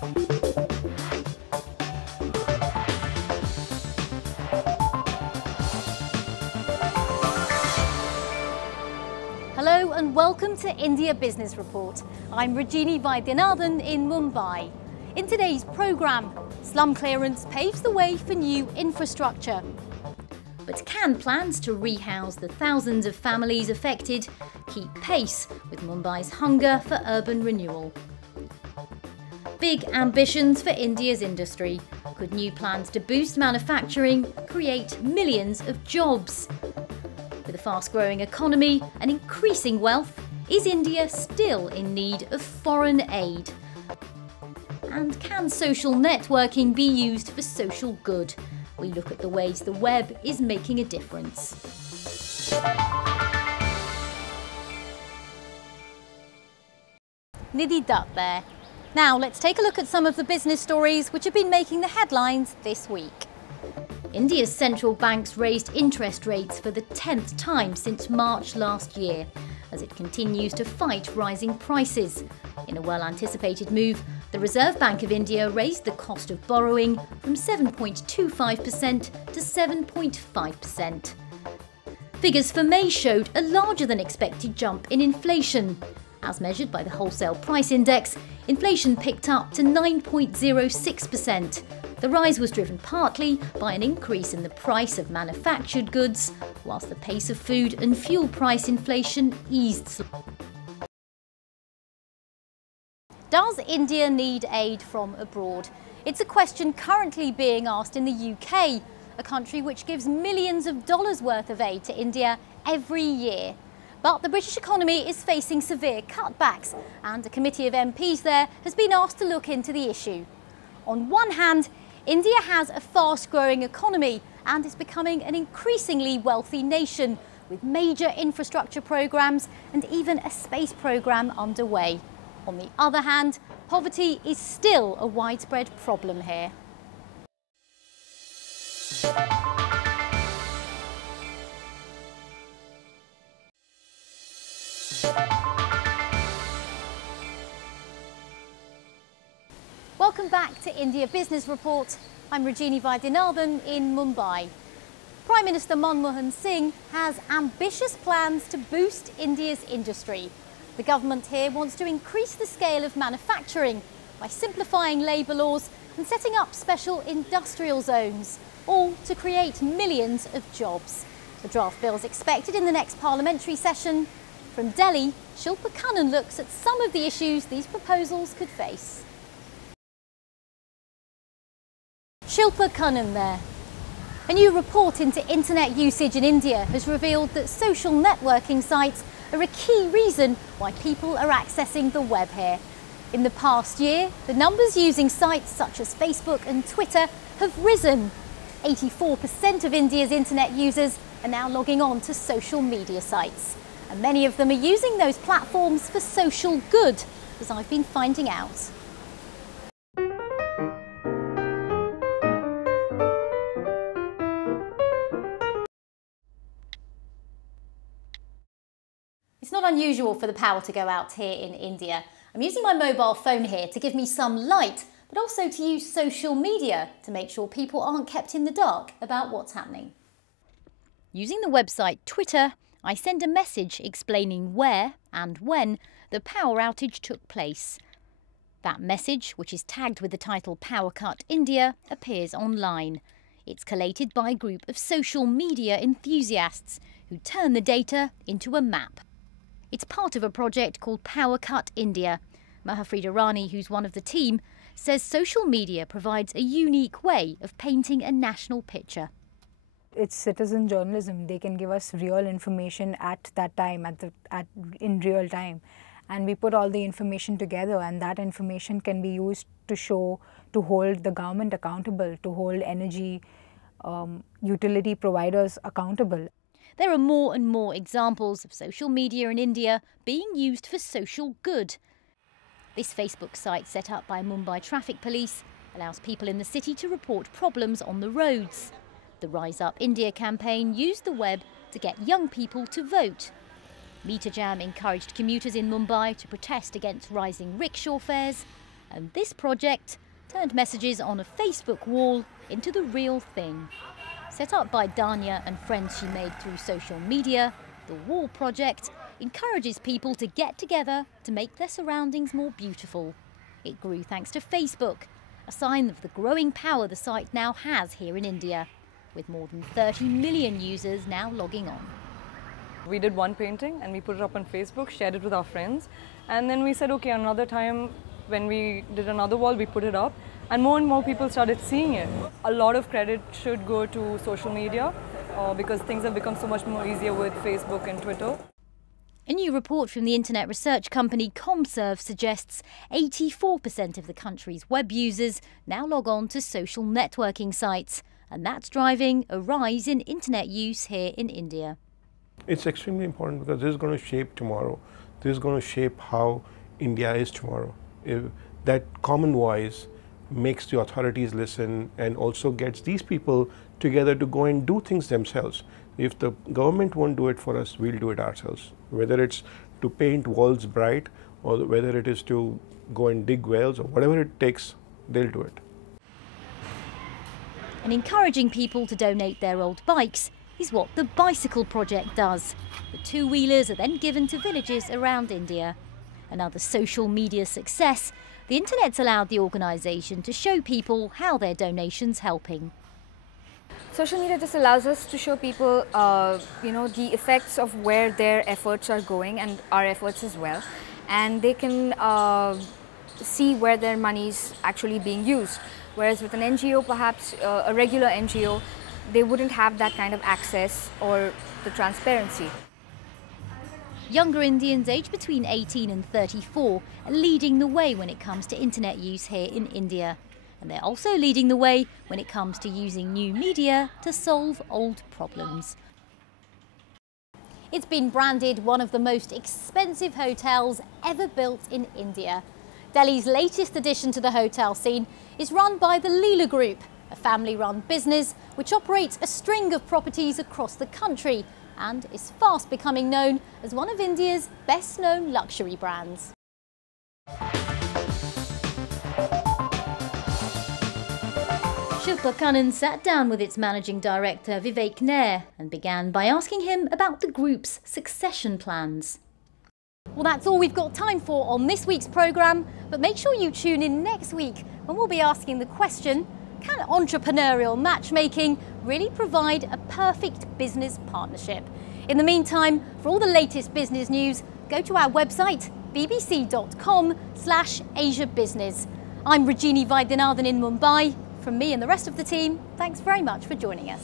Hello and welcome to India Business Report. I'm Rajini Vaidyanathan in Mumbai. In today's programme, slum clearance paves the way for new infrastructure. But can plans to rehouse the thousands of families affected keep pace with Mumbai's hunger for urban renewal? Big ambitions for India's industry. Could new plans to boost manufacturing create millions of jobs? With a fast-growing economy and increasing wealth, is India still in need of foreign aid? And can social networking be used for social good? We look at the ways the web is making a difference. Nidhi Dutt there. Now let's take a look at some of the business stories which have been making the headlines this week. India's central banks raised interest rates for the 10th time since March last year, as it continues to fight rising prices. In a well-anticipated move, the Reserve Bank of India raised the cost of borrowing from 7.25% to 7.5%. Figures for May showed a larger than expected jump in inflation. As measured by the Wholesale Price Index, inflation picked up to 9.06%. The rise was driven partly by an increase in the price of manufactured goods, whilst the pace of food and fuel price inflation eased. Does India need aid from abroad? It's a question currently being asked in the UK, a country which gives millions of dollars worth of aid to India every year. But the British economy is facing severe cutbacks, and a committee of MPs there has been asked to look into the issue. On one hand, India has a fast-growing economy and is becoming an increasingly wealthy nation, with major infrastructure programmes and even a space programme underway. On the other hand, poverty is still a widespread problem here. Welcome back to India Business Report. I'm Rajini Vaidyanathan in Mumbai. Prime Minister Manmohan Singh has ambitious plans to boost India's industry. The government here wants to increase the scale of manufacturing by simplifying labour laws and setting up special industrial zones, all to create millions of jobs. The draft bill is expected in the next parliamentary session. From Delhi, Shilpa Kannan looks at some of the issues these proposals could face. Shilpa Kannan there. A new report into internet usage in India has revealed that social networking sites are a key reason why people are accessing the web here. In the past year, the numbers using sites such as Facebook and Twitter have risen. 84% of India's internet users are now logging on to social media sites. And many of them are using those platforms for social good, as I've been finding out. It's not unusual for the power to go out here in India. I'm using my mobile phone here to give me some light, but also to use social media to make sure people aren't kept in the dark about what's happening. Using the website Twitter, I send a message explaining where and when the power outage took place. That message, which is tagged with the title Power Cut India, appears online. It's collated by a group of social media enthusiasts who turn the data into a map. It's part of a project called Power Cut India. Mahafrida Rani, who's one of the team, says social media provides a unique way of painting a national picture. It's citizen journalism. They can give us real information at that time, in real time. And we put all the information together, and that information can be used to hold the government accountable, to hold energy utility providers accountable. There are more and more examples of social media in India being used for social good. This Facebook site, set up by Mumbai Traffic Police, allows people in the city to report problems on the roads. The Rise Up India campaign used the web to get young people to vote. Meter Jam encouraged commuters in Mumbai to protest against rising rickshaw fares. And this project turned messages on a Facebook wall into the real thing. Set up by Danya and friends she made through social media, the Wall Project encourages people to get together to make their surroundings more beautiful. It grew thanks to Facebook, a sign of the growing power the site now has here in India, with more than 30 million users now logging on. We did one painting and we put it up on Facebook, shared it with our friends, and then we said, okay, another time when we did another wall, we put it up, and more people started seeing it. A lot of credit should go to social media because things have become so much more easier with Facebook and Twitter. A new report from the internet research company ComServe suggests 84% of the country's web users now log on to social networking sites, and that's driving a rise in internet use here in India. It's extremely important because this is going to shape tomorrow. This is going to shape how India is tomorrow. If that common voice makes the authorities listen and also gets these people together to go and do things themselves. If the government won't do it for us, we'll do it ourselves. Whether it's to paint walls bright or whether it is to go and dig wells or whatever it takes, they'll do it. And encouraging people to donate their old bikes is what the Bicycle Project does. The two-wheelers are then given to villages around India. Another social media success, the internet's allowed the organisation to show people how their donation's helping. Social media just allows us to show people, the effects of where their efforts are going and our efforts as well. And they can see where their money's actually being used. Whereas with an NGO, perhaps a regular NGO, they wouldn't have that kind of access or the transparency. Younger Indians aged between 18 and 34 are leading the way when it comes to internet use here in India. And they're also leading the way when it comes to using new media to solve old problems. It's been branded one of the most expensive hotels ever built in India. Delhi's latest addition to the hotel scene is run by the Leela Group, a family-run business which operates a string of properties across the country and is fast becoming known as one of India's best-known luxury brands. Shilpa Kannan sat down with its managing director Vivek Nair and began by asking him about the group's succession plans. Well, that's all we've got time for on this week's programme, but make sure you tune in next week when we'll be asking the question, can entrepreneurial matchmaking really provide a perfect business partnership? In the meantime, for all the latest business news, go to our website bbc.com/AsiaBusiness. I'm Rajini Vaidyanathan in Mumbai. From me and the rest of the team, thanks very much for joining us.